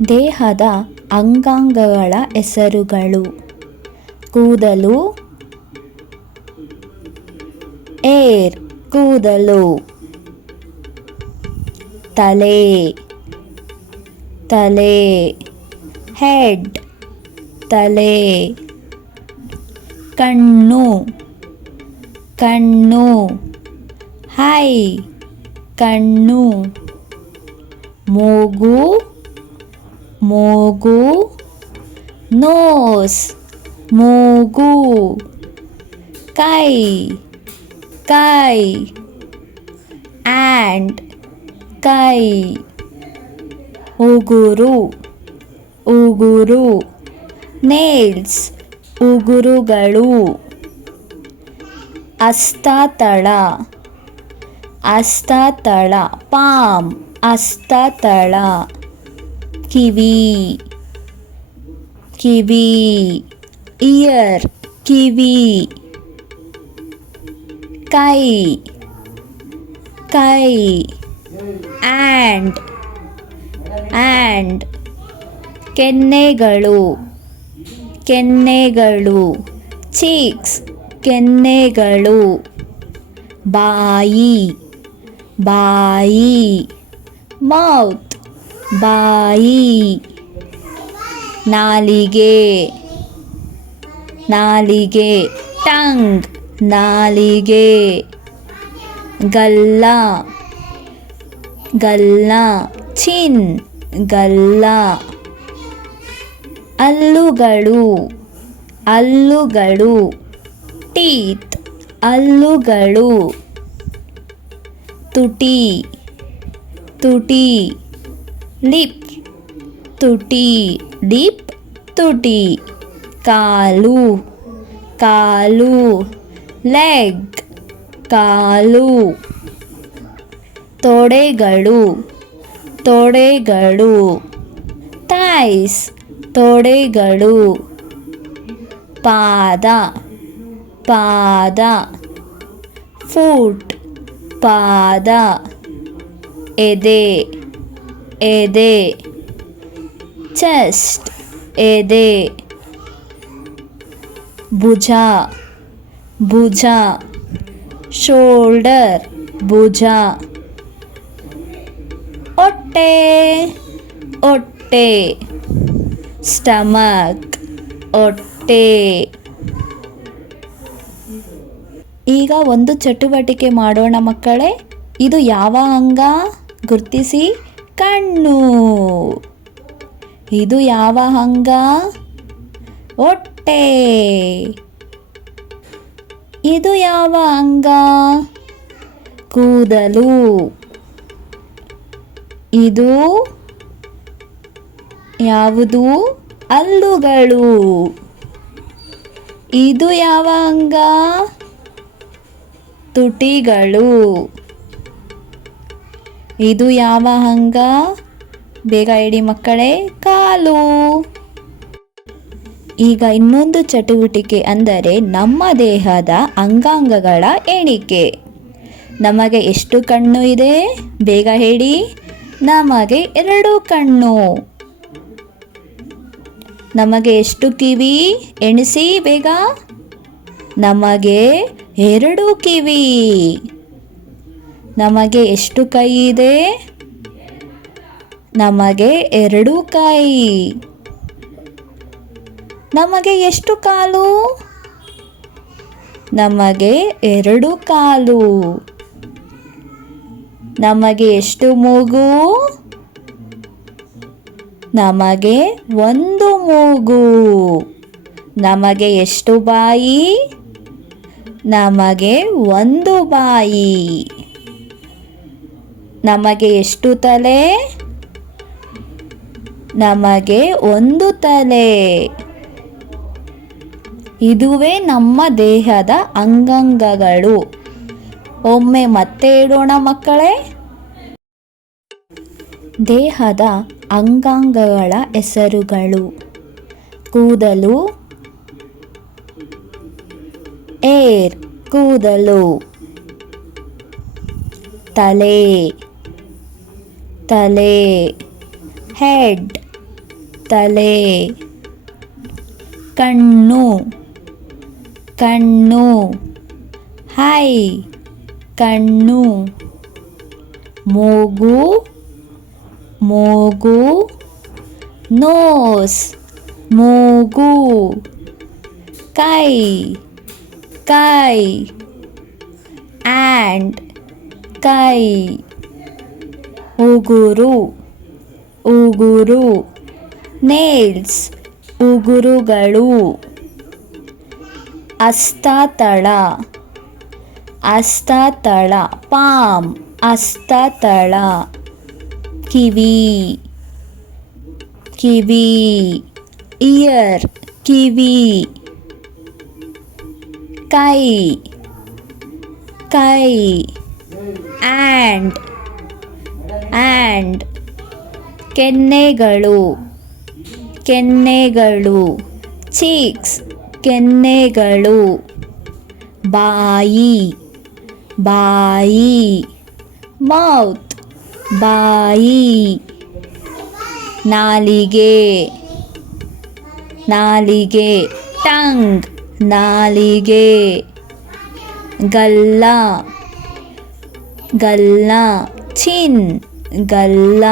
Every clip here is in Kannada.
ದೇಹದ ಅಂಗಾಂಗಗಳ ಹೆಸರುಗಳು: ಕೂದಲು, ಏರ್ ಕೂದಲು. ತಲೆ, ತಲೆ, ಹೆಡ್ ತಲೆ. ಕಣ್ಣು, ಕಣ್ಣು, ಹೈ ಕಣ್ಣು. ಮೂಗು, ಮೂಗು, ನೋಸ್ ಮೂಗು. ಕೈ, ಕೈ, ಆ್ಯಂಡ್ ಕೈ. ಉಗುರು, ಉಗುರು, ನೇಲ್ಸ್ ಉಗುರುಗಳು. ಹಸ್ತತಳ, ಹಸ್ತತಳ, ಪಾಮ್ ಹಸ್ತತಳ. ಕಿವಿ, ಕಿವಿ, ಇಯರ್ ಕಿವಿ. ಕೈ, ಕೈ, ಆ್ಯಂಡ್ ಕೆನ್ನೆಗಳು, ಕೆನ್ನೆಗಳು. ಚೀಕ್ಸ್ ಕೆನ್ನೆಗಳು. ಬಾಯಿ, ಬಾಯಿ. ಮೌತ್ ಬಾಯಿ. ನಾಲಿಗೆ, ನಾಲಿಗೆ, ಟಂಗ್ ನಾಲಿಗೆ. ಗಲ್ಲ, ಗಲ್ಲ, ಚಿನ್ ಗಲ್ಲ. ಹಲ್ಲುಗಳು, ಹಲ್ಲುಗಳು, ಟೀತ್ ಹಲ್ಲುಗಳು. ತುಟಿ, ತುಟಿ, ಲಿಪ್ ತುಟಿ, ಲಿಪ್ ತುಟಿ. ಕಾಲು, ಕಾಲು, ಲೆಗ್ ಕಾಲು. ತೊಡೆಗಳು, ತೊಡೆಗಳು, ಥೈಸ್ ತೊಡೆಗಳು. ಪಾದ, ಪಾದ, ಫೂಟ್ ಪಾದ. ಎದೆ, ಎದೆ, ಚೆಸ್ಟ್ ಎದೆ. ಭುಜ, ಭುಜ, ಶೋಲ್ಡರ್ ಭುಜ. ಹೊಟ್ಟೆ, ಹೊಟ್ಟೆ, ಸ್ಟಮಕ್ ಹೊಟ್ಟೆ. ಈಗ ಒಂದು ಚಟುವಟಿಕೆ ಮಾಡೋಣ ಮಕ್ಕಳೇ. ಇದು ಯಾವ ಅಂಗ ಗುರ್ತಿಸಿ? ಕಣ್ಣು. ಇದು ಯಾವ ಅಂಗ? ಹೊಟ್ಟೆ. ಇದು ಯಾವ ಅಂಗ? ಕೂದಲು. ಇದು ಯಾವುದು? ಹಲ್ಲುಗಳು. ಇದು ಯಾವ ಅಂಗ? ತುಟಿಗಳು. ಇದು ಯಾವ ಅಂಗ? ಬೇಗ ಹೇಳಿ ಮಕ್ಕಳೇ. ಕಾಲು. ಈಗ ಇನ್ನೊಂದು ಚಟುವಟಿಕೆ ಅಂದರೆ ನಮ್ಮ ದೇಹದ ಅಂಗಾಂಗಗಳ ಎಣಿಕೆ. ನಮಗೆ ಎಷ್ಟು ಕಣ್ಣು ಇದೆ? ಬೇಗ ಹೇಳಿ. ನಮಗೆ 2 ಕಣ್ಣು. ನಮಗೆ ಎಷ್ಟು ಕಿವಿ? ಎಣಿಸಿ ಬೇಗ. ನಮಗೆ 2 ಕಿವಿ. ನಮಗೆ ಎಷ್ಟು ಕೈ ಇದೆ? ನಮಗೆ 2 ಕೈ. ನಮಗೆ ಎಷ್ಟು ಕಾಲು? ನಮಗೆ 2 ಕಾಲು. ನಮಗೆ ಎಷ್ಟು ಮೂಗು? ನಮಗೆ 1 ಮೂಗು. ನಮಗೆ ಎಷ್ಟು ಬಾಯಿ? ನಮಗೆ 1 ಬಾಯಿ. ನಮಗೆ ಎಷ್ಟು ತಲೆ? ನಮಗೆ 1 ತಲೆ. ಇದುವೇ ನಮ್ಮ ದೇಹದ ಅಂಗಾಂಗಗಳು. ಒಮ್ಮೆ ಮತ್ತೆ ಹೇಳೋಣ ಮಕ್ಕಳೇ. ದೇಹದ ಅಂಗಾಂಗಗಳ ಹೆಸರುಗಳು: ಕೂದಲು, ಏರ್ ಕೂದಲು. ತಲೆ, ತಲೆ, ಹೆಡ್ ತಲೆ. ಕಣ್ಣು ಕಣ್ಣು. ಹೈ ಕಣ್ಣು. ಮೂಗು ಮೂಗು. ನೋಸ್ ಮೂಗು. ಕೈ ಕೈ. ಆ್ಯಂಡ್ ಕೈ. ಉಗುರು ಉಗುರು. ನೇಲ್ಸ್ ಉಗುರುಗಳು. ಹಸ್ತತಳ ಹಸ್ತತಳ. ಪಾಮ್ ಹಸ್ತತಳ. ಕಿವಿ ಕಿವಿ. ಇಯರ್ ಕಿವಿ. ಕೈ ಕೈ. ಆ್ಯಂಡ್ ಕೆನ್ನೆಗಳು ಕೆನ್ನೆಗಳು. ಚೀಕ್ಸ್ ಕೆನ್ನೆಗಳು. ಬಾಯಿ ಬಾಯಿ. ಮೌತ್ ಬಾಯಿ. ನಾಲಿಗೆ ನಾಲಿಗೆ. ಟಂಗ್ ನಾಲಿಗೆ. ಗಲ್ಲ ಗಲ್ಲ. ಚಿನ್ ಗಲ್ಲ.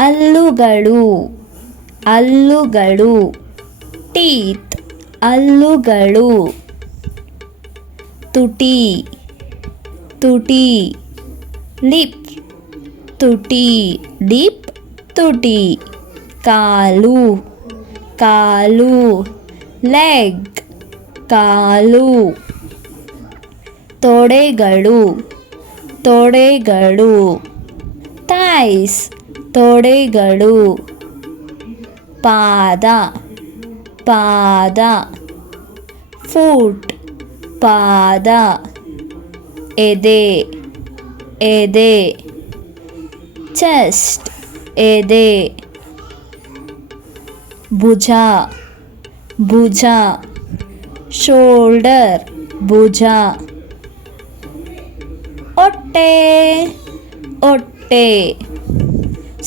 ಹಲ್ಲುಗಳು ಹಲ್ಲುಗಳು. ಟೀತ್ ಹಲ್ಲುಗಳು. ತುಟಿ ತುಟಿ. ಲಿಪ್ ತುಟಿ. ಲಿಪ್ ತುಟಿ. ಕಾಲು ಕಾಲು. ಲೆಗ್ ಕಾಲು. ತೊಡೆಗಳು ತೊಡೆಗಳು. ಥೈಸ್ ತೊಡೆಗಳು. ಪಾದ ಪಾದ. ಫೂಟ್ ಪಾದ. ಎದೆ ಎದೆ. ಚೆಸ್ಟ್ ಎದೆ. ಭುಜ ಭುಜ. ಶೋಲ್ಡರ್ ಭುಜ. ಹೊಟ್ಟೆ ಹೊಟ್ಟೆ.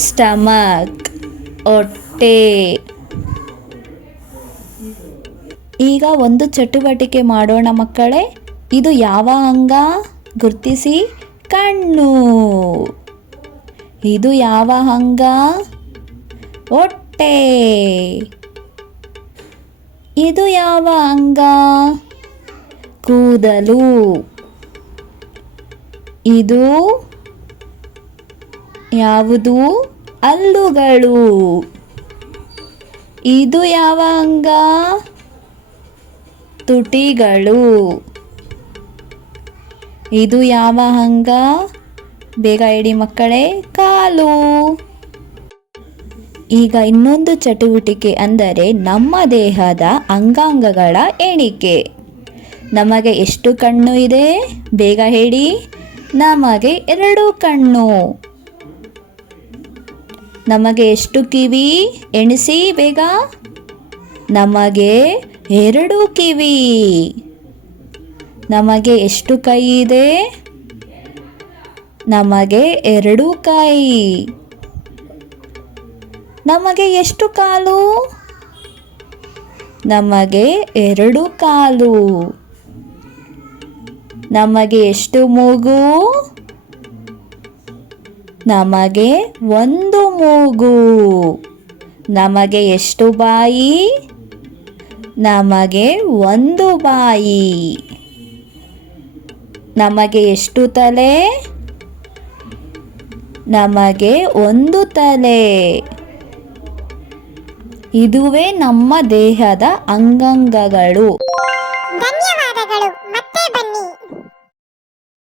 ಸ್ಟಮಕ್ ಹೊಟ್ಟೆ. ಈಗ ಒಂದು ಚಟುವಟಿಕೆ ಮಾಡೋಣ ಮಕ್ಕಳೇ. ಇದು ಯಾವ ಅಂಗ ಗುರ್ತಿಸಿ. ಕಣ್ಣು. ಇದು ಯಾವ ಅಂಗ. ಹೊಟ್ಟೆ. ಇದು ಯಾವ ಅಂಗ. ಕೂದಲು. ಇದು ಯಾವುದು. ಹಲ್ಲುಗಳು. ಇದು ಯಾವ ಅಂಗ. ತುಟಿಗಳು. ಇದು ಯಾವ ಅಂಗ. ಬೇಗ ಹೇಳಿ ಮಕ್ಕಳೇ. ಕಾಲು. ಈಗ ಇನ್ನೊಂದು ಚಟುವಟಿಕೆ ಅಂದರೆ ನಮ್ಮ ದೇಹದ ಅಂಗಾಂಗಗಳ ಎಣಿಕೆ. ನಮಗೆ ಎಷ್ಟು ಕಣ್ಣು ಇದೆ ಬೇಗ ಹೇಳಿ. ನಮಗೆ 2 ಕಣ್ಣು. ನಮಗೆ ಎಷ್ಟು ಕಿವಿ ಎಣಿಸಿ ಬೇಗ. ನಮಗೆ 2 ಕಿವಿ. ನಮಗೆ ಎಷ್ಟು ಕೈ ಇದೆ. ನಮಗೆ 2 ಕೈ. ನಮಗೆ ಎಷ್ಟು ಕಾಲು. ನಮಗೆ 2 ಕಾಲು. ನಮಗೆ ಎಷ್ಟು ಮೂಗು. ನಮಗೆ 1 ಮೂಗು. ನಮಗೆ ಎಷ್ಟು ಬಾಯಿ. ನಮಗೆ 1 ಬಾಯಿ. ನಮಗೆ ಎಷ್ಟು ತಲೆ. ನಮಗೆ 1 ತಲೆ. ಇದುವೇ ನಮ್ಮ ದೇಹದ ಅಂಗಾಂಗಗಳು.